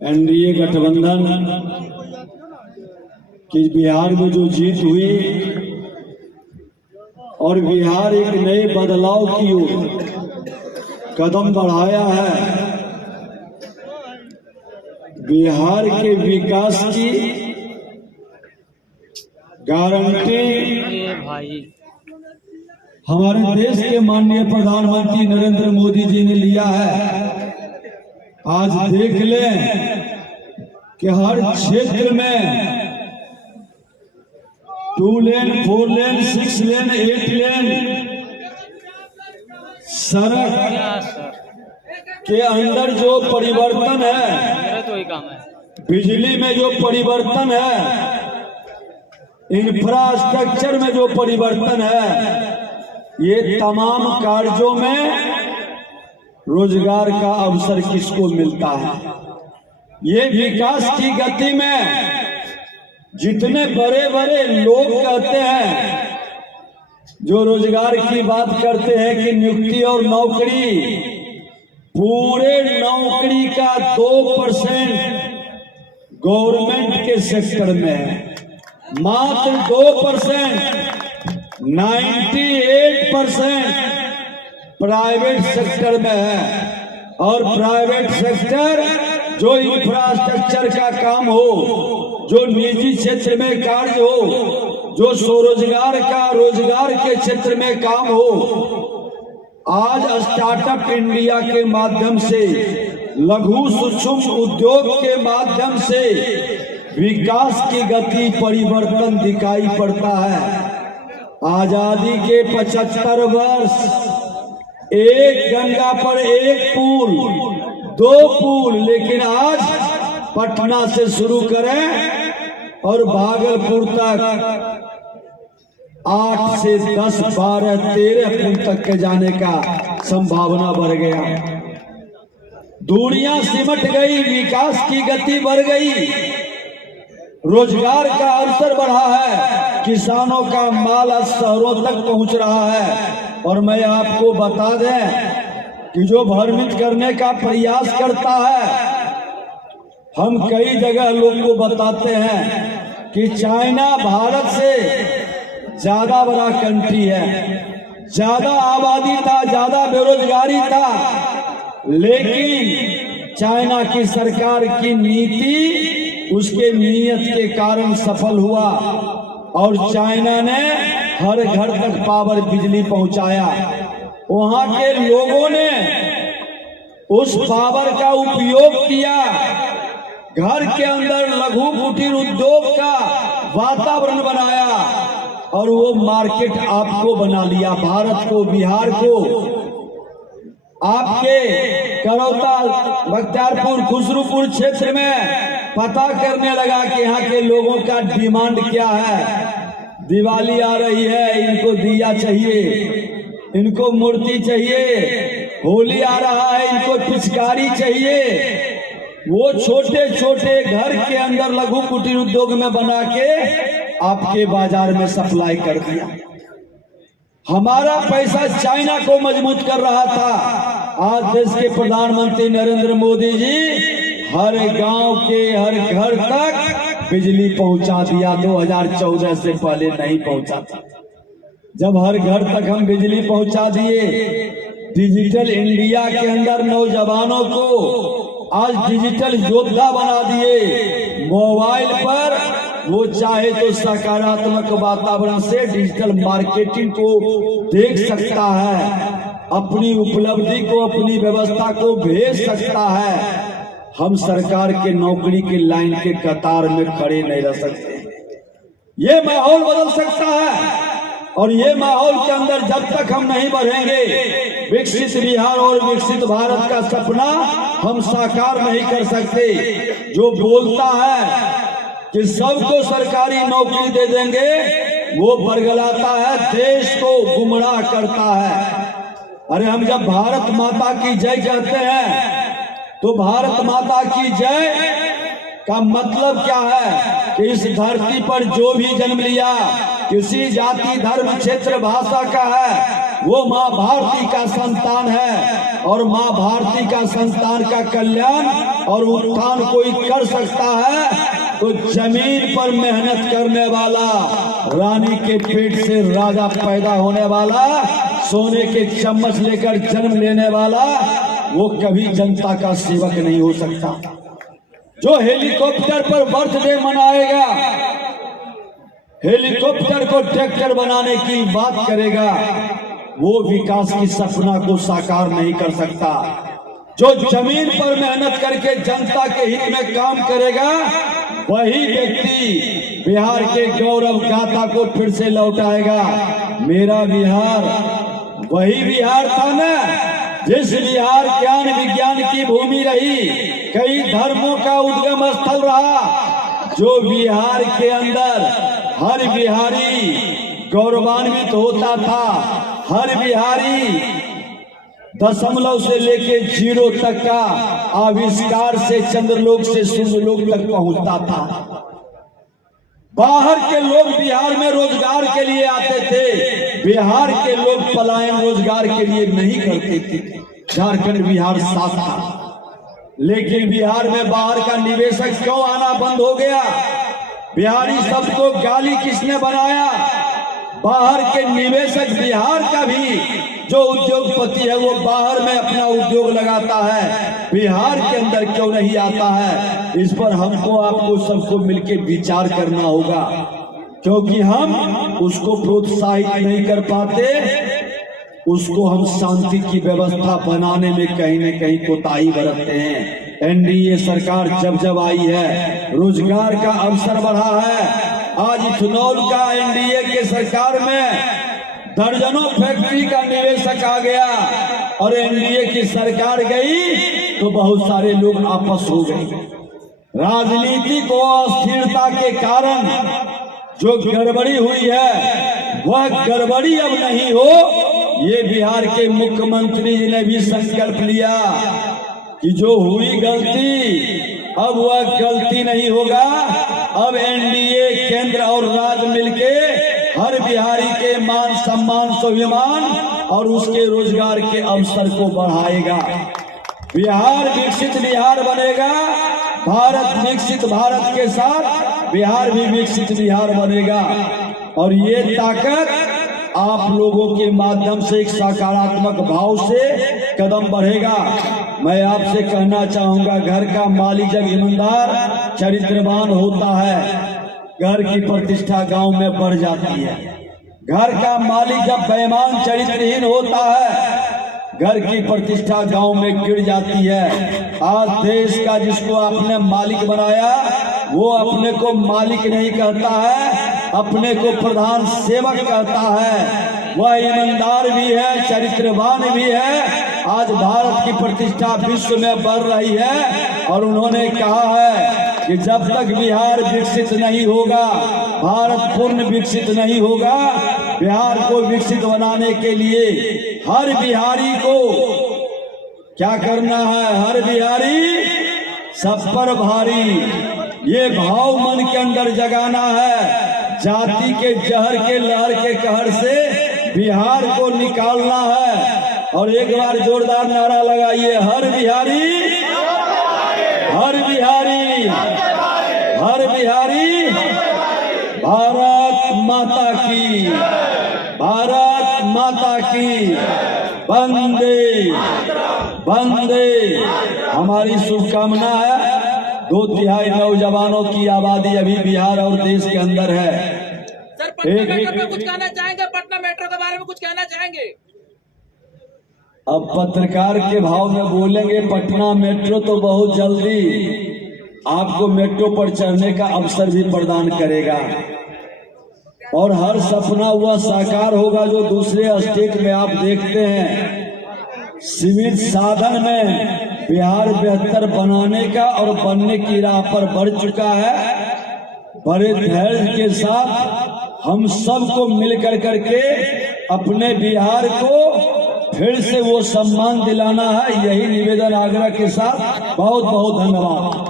NDA गठबंधन की बिहार में जो जीत हुई और बिहार एक नए बदलाव की ओर कदम बढ़ाया है। बिहार के विकास की गारंटी हमारे देश के माननीय प्रधानमंत्री नरेंद्र मोदी जी ने लिया है। आज देख लें कि हर क्षेत्र में 2 लेन 4 लेन 6 लेन 8 लेन सड़क के अंदर जो परिवर्तन है, बिजली में जो परिवर्तन है, इंफ्रास्ट्रक्चर में जो परिवर्तन है, ये तमाम कार्यों में रोजगार का अवसर किसको मिलता है। ये विकास की गति में जितने बड़े बड़े लोग कहते हैं, जो रोजगार की बात करते हैं कि नियुक्ति और नौकरी, पूरे नौकरी का 2% गवर्नमेंट के सेक्टर में है, मात्र 2%। 98% प्राइवेट सेक्टर में है। और प्राइवेट सेक्टर जो इंफ्रास्ट्रक्चर का काम हो, जो निजी क्षेत्र में कार्य हो, जो स्वरोजगार का रोजगार के क्षेत्र में काम हो, आज स्टार्टअप इंडिया के माध्यम से, लघु सूक्ष्म उद्योग के माध्यम से विकास की गति परिवर्तन दिखाई पड़ता है। आजादी के 75 वर्ष, एक गंगा पर एक पुल, 2 पुल, लेकिन आज पटना से शुरू करें और भागलपुर तक 8 से 10, 12, 13 पुल तक के जाने का संभावना बढ़ गया। दुनिया सिमट गई, विकास की गति बढ़ गई, रोजगार का अवसर बढ़ा है, किसानों का माल आज शहरों तक पहुंच रहा है। और मैं आपको बता दें कि जो भ्रमित करने का प्रयास करता है, हम कई जगह लोग को बताते हैं कि चाइना भारत से ज्यादा बड़ा कंट्री है, ज्यादा आबादी था, ज्यादा बेरोजगारी था, लेकिन चाइना की सरकार की नीति उसके नीयत के कारण सफल हुआ और चाइना ने हर घर तक पावर बिजली पहुंचाया। वहां के लोगों ने उस पावर का उपयोग किया, घर के अंदर लघु कुटीर उद्योग का वातावरण बनाया और वो मार्केट आपको बना लिया, भारत को, बिहार को। आपके करौता, बख्तियारपुर, खुसरूपुर क्षेत्र में पता करने लगा कि यहाँ के लोगों का डिमांड क्या है। दिवाली आ रही है, इनको दिया चाहिए, इनको मूर्ति चाहिए, होली आ रहा है, इनको पिचकारी चाहिए। वो छोटे छोटे घर के अंदर लघु कुटीर उद्योग में बना के आपके बाजार में सप्लाई कर दिया। हमारा पैसा चाइना को मजबूत कर रहा था। आज देश के प्रधानमंत्री नरेंद्र मोदी जी हर गांव के हर घर तक बिजली पहुंचा दिया। 2014 से पहले नहीं पहुंचा था। जब हर घर तक हम बिजली पहुंचा दिए, डिजिटल इंडिया के अंदर नौजवानों को आज डिजिटल योद्धा बना दिए। मोबाइल पर वो चाहे तो सकारात्मक वातावरण से डिजिटल मार्केटिंग को देख सकता है, अपनी उपलब्धि को, अपनी व्यवस्था को भेज सकता है। हम सरकार के नौकरी के लाइन के कतार में खड़े नहीं रह सकते। ये माहौल बदल सकता है और ये माहौल के अंदर जब तक हम नहीं बढ़ेंगे, विकसित बिहार और विकसित भारत का सपना हम साकार नहीं कर सकते। जो बोलता है कि सबको सरकारी नौकरी दे देंगे, वो बरगलाता है, देश को गुमराह करता है। अरे हम जब भारत माता की जय कहते हैं तो भारत माता की जय का मतलब क्या है कि इस धरती पर जो भी जन्म लिया, किसी जाति, धर्म, क्षेत्र, भाषा का है, वो माँ भारती का संतान है, और माँ भारती का संतान का कल्याण और उत्थान कोई कर सकता है तो जमीन पर मेहनत करने वाला, रानी के पेट से राजा पैदा होने वाला, सोने के चम्मच लेकर जन्म लेने वाला, वो कभी जनता का सेवक नहीं हो सकता। जो हेलीकॉप्टर पर बर्थडे मनाएगा, हेलीकॉप्टर को ट्रैक्टर बनाने की बात करेगा, वो विकास की सपना को साकार नहीं कर सकता। जो जमीन पर मेहनत करके जनता के हित में काम करेगा, वही व्यक्ति बिहार के गौरव गाथा को फिर से लौटाएगा। मेरा बिहार वही बिहार था ना, जिस बिहार ज्ञान विज्ञान की भूमि रही, कई धर्मों का उद्गम स्थल रहा, जो बिहार के अंदर हर बिहारी गौरवान्वित होता था, हर बिहारी दशमलव से लेके 0 तक का आविष्कार से चंद्रलोक से सूर्यलोक तक पहुंचता था। बाहर के लोग बिहार में रोजगार के लिए आते थे, बिहार के लोग पलायन रोजगार के लिए नहीं करते थे। झारखंड बिहार साथ था, लेकिन बिहार में बाहर का निवेशक क्यों आना बंद हो गया? बिहारी सबको गाली किसने बनाया? बाहर के निवेशक बिहार का भी जो उद्योगपति है वो बाहर में अपना उद्योग लगाता है, बिहार के अंदर क्यों नहीं आता है? इस पर हमको आपको सबको मिलकर विचार करना होगा, क्योंकि हम उसको प्रोत्साहित नहीं कर पाते, उसको हम शांति की व्यवस्था बनाने में कहीं न कहीं कोताही बरतते हैं। एनडीए सरकार जब जब आई है, रोजगार का अवसर बढ़ा है। आज इथेनॉल का एनडीए के सरकार में दर्जनों फैक्ट्री का निवेशक आ गया, और एनडीए की सरकार गई तो बहुत सारे लोग आपस हो गए। राजनीतिक अस्थिरता के कारण जो गड़बड़ी हुई है, वह गड़बड़ी अब नहीं हो, ये बिहार के मुख्यमंत्री जी ने भी संकल्प लिया कि जो हुई गलती अब वह गलती नहीं होगा। अब एनडीए केंद्र और राज्य मिलके हर बिहारी के मान सम्मान स्वाभिमान और उसके रोजगार के अवसर को बढ़ाएगा। बिहार विकसित बिहार बनेगा, भारत विकसित भारत के साथ बिहार भी विकसित बिहार बनेगा। और ये ताकत आप लोगों के माध्यम से एक सकारात्मक भाव से कदम बढ़ेगा। मैं आपसे कहना चाहूंगा, घर का मालिक जब ईमानदार चरित्रवान होता है, घर की प्रतिष्ठा गांव में बढ़ जाती है। घर का मालिक जब बेईमान चरित्रहीन होता है, घर की प्रतिष्ठा गांव में गिर जाती है। आज देश का जिसको आपने मालिक बनाया, वो अपने को मालिक नहीं कहता है, अपने को प्रधान सेवक कहता है। वह ईमानदार भी है, चरित्रवान भी है। आज भारत की प्रतिष्ठा विश्व में बढ़ रही है, और उन्होंने कहा है कि जब तक बिहार विकसित नहीं होगा, भारत पूर्ण विकसित नहीं होगा। बिहार को विकसित बनाने के लिए हर बिहारी को क्या करना है? हर बिहारी सब पर भारी, ये भाव मन के अंदर जगाना है। जाति के जहर के लहर के कहर से बिहार को निकालना है। और एक बार जोरदार नारा लगाइए, हर बिहारी, हर बिहारी, हर बिहारी, भारत माता की, भारत माता की, वंदे वंदे। हमारी शुभकामना है। 2/3 नौजवानों की आबादी अभी बिहार और देश के अंदर है। सर, पटना मेट्रो पे कुछ कहना चाहेंगे? पटना मेट्रो के बारे में कुछ कहना चाहेंगे? अब पत्रकार के भाव में बोलेंगे। पटना मेट्रो तो बहुत जल्दी आपको मेट्रो पर चढ़ने का अवसर भी प्रदान करेगा, और हर सपना वह साकार होगा जो दूसरे स्टेट में आप देखते हैं। सीमित साधन में बिहार बेहतर बनाने का और बनने की राह पर बढ़ चुका है। बड़े धैर्य के साथ हम सबको मिलकर करके अपने बिहार को फिर से वो सम्मान दिलाना है। यही निवेदन आग्रह के साथ बहुत बहुत धन्यवाद।